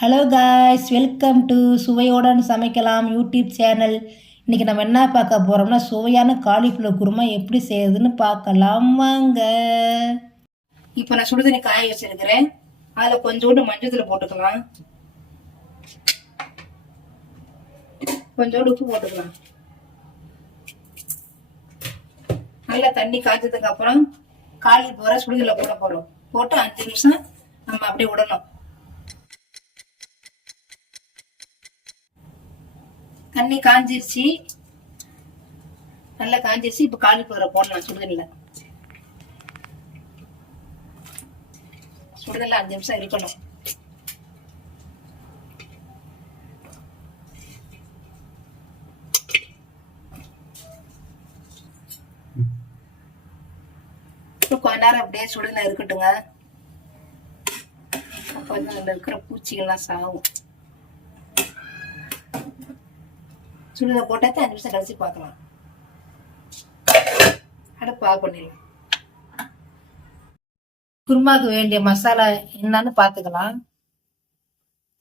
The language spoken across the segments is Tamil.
ஹலோ காய்ஸ், வெல்கம் டு சுவையோடன் சமைக்கலாம் யூடியூப் சேனல். இன்றைக்கி நம்ம என்ன பார்க்க போகிறோம்னா சுவையான காலிஃப்ளவர் குருமா எப்படி செய்யுதுன்னு பார்க்கலாம் வாங்க. இப்போ நான் சுடுதண்ணி காய வச்சிருக்கிறேன். அதில் கொஞ்சோண்டு மஞ்சள் போட்டுக்கலாம், கொஞ்சோண்டு உப்பு போட்டுக்கலாம். நல்லா தண்ணி காய்ச்சதுக்கு அப்புறம் காலிஃப்ளவரை சுடுதண்ணில் போட போகிறோம். போட்டு 5 நிமிஷம் நம்ம அப்படியே விடணும். தண்ணி காஞ்சிருச்சு, நல்லா காஞ்சிருச்சு. இப்ப காலிஃப்ளவரை போடலாம் சுடுதண்ணில. சுடுதண்ணில 5 நிமிஷம் இருக்கணும். கொஞ்ச நேரம் அப்படியே சுடுதண்ணில இருக்கட்டுங்க. கொஞ்சம் அதுல இருக்கிற பூச்சிகள்லாம் சாகும். சுடுதலை போட்டாச்சு, 5 நிமிஷம் கழிச்சு பார்க்கலாம். அடுப்பு ஆஃப் பண்ணிடலாம். குருமாவுக்கு வேண்டிய மசாலா என்னன்னு பார்த்துக்கலாம்.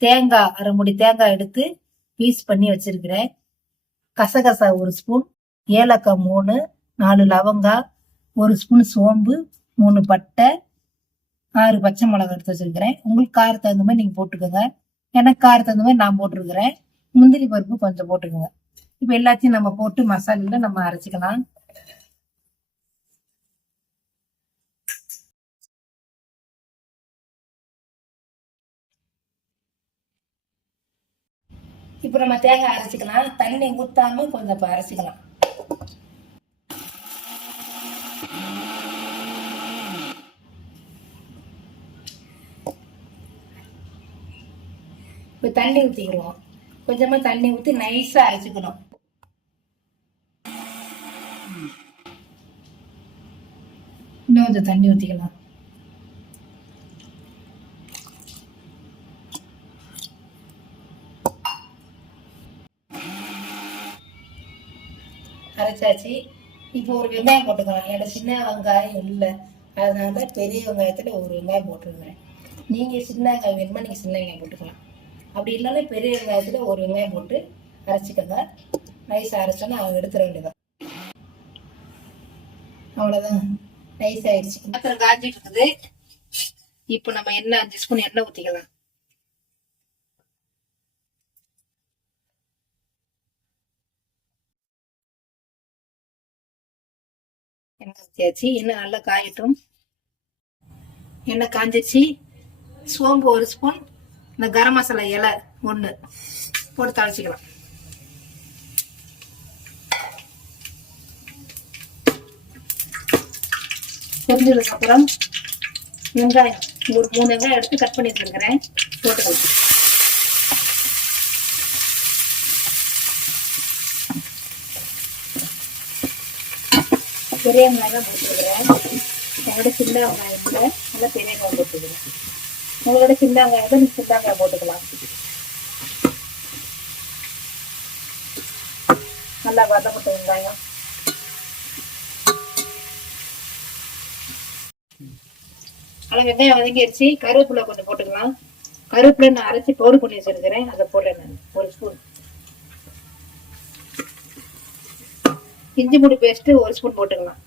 தேங்காய் 1/2 மூடி தேங்காய் எடுத்து பீஸ் பண்ணி வச்சிருக்கிறேன். கசகசா 1 ஸ்பூன், ஏலக்காய் 3, 4 லவங்காய், 1 ஸ்பூன் சோம்பு, 3 பட்டை, 6 பச்சை மிளகாய் எடுத்து வச்சிருக்கிறேன். உங்களுக்கு காரத்துக்கு தகுந்த மாதிரி நீங்க போட்டுக்கோங்க. எனக்கு காரத்துக்கு தகுந்த மாதிரி நான் போட்டிருக்கிறேன். முந்திரி பருப்பு கொஞ்சம் போட்டுக்கோங்க. இப்ப எல்லாத்தையும் நம்ம போட்டு மசாலால நம்ம அரைச்சிக்கலாம். இப்ப நம்ம தேங்காய் அரைச்சிக்கலாம். தண்ணி ஊத்தாம கொஞ்சம் அரைச்சிக்கலாம். இப்ப தண்ணி ஊத்திக்கிறோம். கொஞ்சமா தண்ணி ஊத்தி நைஸா அரைச்சிக்கணும். இன்னும் கொஞ்சம் தண்ணி ஊத்திக்கலாம். அரைச்சாச்சு. இப்போ ஒரு வெங்காயம் போட்டுக்கலாம். என்னோட சின்ன வெங்காயம் இல்லை, அதனால பெரிய வெங்காயத்துல ஒரு வெங்காயம் போட்டுருக்கிறேன். நீங்க சின்ன வெங்காயம் வேணுமா நீங்க சின்ன வெங்காயம் போட்டுக்கலாம். அப்படி இல்லைன்னா பெரிய வெங்காயத்துல ஒரு வெங்காயம் போட்டு அரைச்சிக்கோங்க. நைஸா அரைச்சோன்னா அவங்க எடுத்துட வேண்டியதான். அவ்வளவுதான், நைஸ் ஆயிடுச்சு. பாத்திரம் காஞ்சிட்டு இருக்குது. இப்போ நம்ம எண்ணெய் 5 ஸ்பூன் எண்ணெய் ஊத்திக்கலாம். எண்ணெய் ஊத்தியாச்சு. எண்ணெய் நல்லா காயட்டும். எண்ணெய் காஞ்சிச்சு. சோம்பு 1 ஸ்பூன், இந்த கரம் மசாலா இலை 1 போட்டு தாளிச்சிக்கலாம். பொரிஞ்சதுக்கு அப்புறம் வெங்காயம் ஒரு 3 வெங்காயம் எடுத்து கட் பண்ணி வச்சிருக்கிறேன், போட்டுக்கலாம். பெரிய வெங்காயம் போட்டுருக்கிறேன். உங்களோட சின்ன வெங்காயம் நல்லா பெரிய வெங்காயம் போட்டுக்கிறேன். உங்களோட சின்ன வெங்காயத்தை நீங்க சின்ன வெங்காயம் போட்டுக்கலாம். நல்லா வதப்பட்ட வெங்காயம். நல்லா வெங்காயம் வதங்கிடுச்சு. கருவேப்பிலை கொஞ்சம் போட்டுக்கலாம். கருவேப்பிலை நான் அரைச்சி பவுடர் பண்ணி வச்சிருக்கிறேன், அதை போடுறேன் நான் 1 ஸ்பூன். இஞ்சி பூண்டு பேஸ்ட் 1 ஸ்பூன் போட்டுக்கலாம்.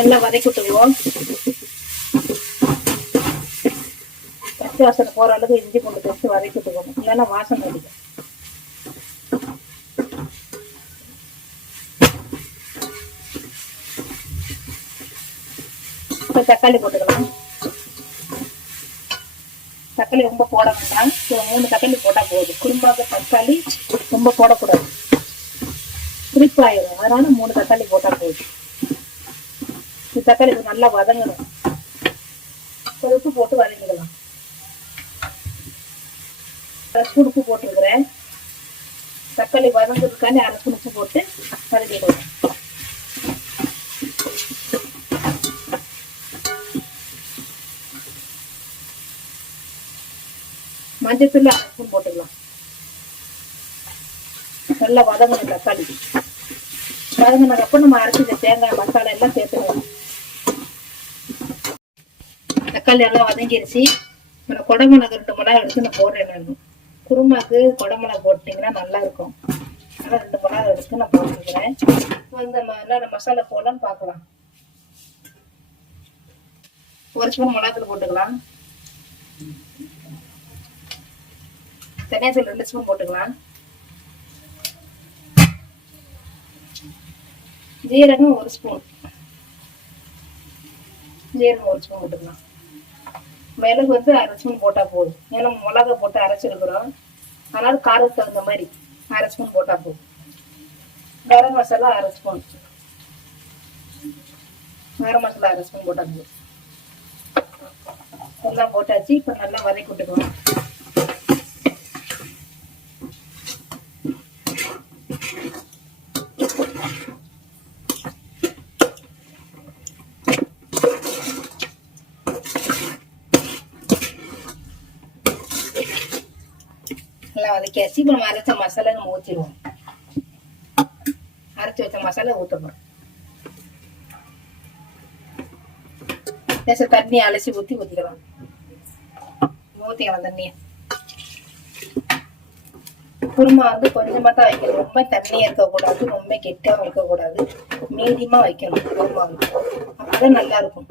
நல்லா வதக்கி விட்டுக்குவோம். பச்சை வாசனை போற அளவுக்கு இஞ்சி பூண்டு பேஸ்ட் வதக்கி விட்டுக்கோங்க, இல்லைன்னா வாசனை அடிக்கும். இப்போ தக்காளி போட்டுக்கலாம். தக்காளி ரொம்ப போட வேண்டாம், 3 தக்காளி போட்டா போதும். குருமாவுக்கு தக்காளி ரொம்ப போடக்கூடாது, புளிப்பாயிரும். அதனால 3 தக்காளி போட்டா போதும். தக்காளி நல்லா வதங்கணும். உப்பு போட்டு வதங்கிக்கலாம். உப்பு போட்டுருக்கிறேன். தக்காளி வதங்கிறதுக்காண்டி 1/2 ஸ்பூன் உப்பு போட்டு வதக்கிடுவோம். மஞ்சள் தூள் 1/2 ஸ்பூன் போட்டுக்கலாம். நல்லா வதங்கணும். தக்காளி வதங்கினதுக்கப்புறம் நம்ம அரைச்சி தேங்காய் மசாலா எல்லாம் சேர்த்துக்கலாம். தக்காளி எல்லாம் வதங்கிருச்சு. இப்போ குடமிளகு 2 மிளகா எடுத்து நான் போடுறேன். நான் குருமாக்கு குடமிளகு போட்டிங்கன்னா நல்லா இருக்கும். அதனால் 2 மிளகா எடுத்து நான் போட்டுக்கிறேன். இந்த மசாலா போடலான்னு பார்க்கலாம். 1 ஸ்பூன் மிளகாத்தூள் போட்டுக்கலாம். தனியாத்தூள் 2 ஸ்பூன் போட்டுக்கலாம். ஜீரகம் 1 ஸ்பூன். ஜீரகம் 1 ஸ்பூன் போட்டுக்கலாம். மிளகு வந்து 1/2 ஸ்பூன் போட்டா போதும். ஏன்னா மிளகா போட்டு அரைச்சிருக்கிறோம். அதனால காரத்துக்கு தகுந்த மாதிரி 1/2 ஸ்பூன் போட்டா போதும். கரம் மசாலா 1/2 ஸ்பூன். கரம் மசாலா 1/2 ஸ்பூன் போட்டா போதும். எல்லாம் போட்டாச்சு. இப்ப நல்லா வதக்கி விட்டுக்கலாம். நல்லா வதக்கியாச்சு. இப்ப நம்ம அரைச்ச மசாலா நம்ம ஊற்றிடுவோம். அரைச்சி வச்ச மசாலா ஊற்றணும். தண்ணி அலசி ஊற்றிக்கலாம். ஊற்றிக்கலாம் தண்ணியை. குருமா வந்து கொஞ்சமா தான் வைக்கணும். ரொம்ப தண்ணியா இருக்கக்கூடாது, ரொம்ப கெட்டியாவும் வைக்கக்கூடாது. மீடியமா வைக்கணும் குருமா. அப்பதான் நல்லா இருக்கும்.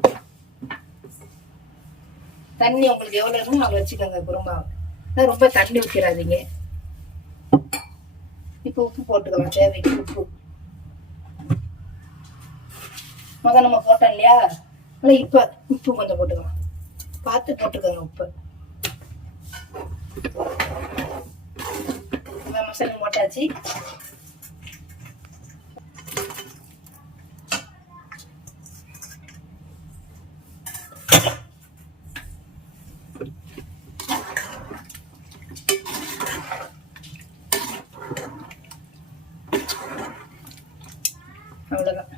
தண்ணி உங்களுக்கு எவ்வளவு இருக்குமோ அவ்வளவு வச்சுக்கோங்க குருமாவை. ரொம்ப தண்ணி ஊற்றிடாதீங்க. இப்ப உப்பு போட்டுக்கலாம். தேவைக்கு உப்பு முதல்ல நம்ம போட்டோம் இல்லையா, இப்ப உப்பு கொஞ்சம் போட்டுக்கலாம். பார்த்து போட்டுக்கோங்க உப்பு. மசாலா போட்டாச்சு. அவ்வளவுதான்.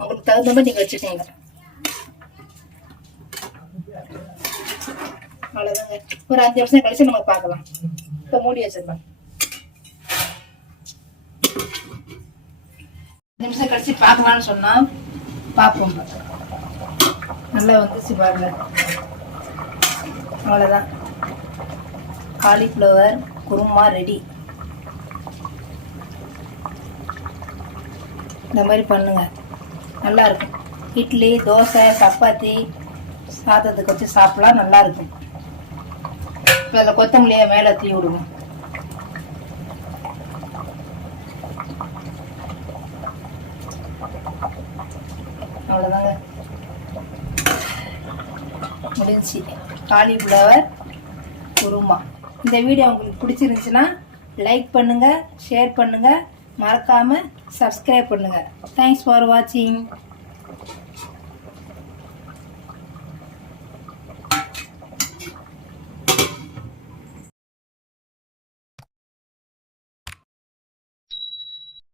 உங்களுக்கு தகுந்த மாதிரி நீங்க வச்சுக்கோங்க. அவ்வளவுதாங்க. ஒரு 5 நிமிஷம் கழிச்சு நம்ம பார்க்கலாம். இப்ப மூடி வச்சிடலாம். 5 நிமிஷம் கழிச்சு பார்க்கலாம்னு சொன்னா பார்ப்போம். நல்லா வந்துச்சு பாருங்க. அவ்வளவுதான். Cauliflower kurma ready. இந்த மாதிரி பண்ணுங்க, நல்லா இருக்கும். இட்லி, தோசை, சப்பாத்தி, சாதத்துக்கு வச்சு சாப்பிடலாம். நல்லா இருக்கும். இப்போ அதில் கொத்தமல்லியை மேலே தூவி விடுவோம். அவ்வளோதாங்க, முடிஞ்சி காலிஃப்ளவர் குருமா. இந்த வீடியோ உங்களுக்கு பிடிச்சிருந்துச்சுன்னா லைக் பண்ணுங்க, ஷேர் பண்ணுங்க, மறக்காம சப்ஸ்கிரைப் பண்ணுங்க. தேங்க்ஸ் ஃபார் வாட்சிங்.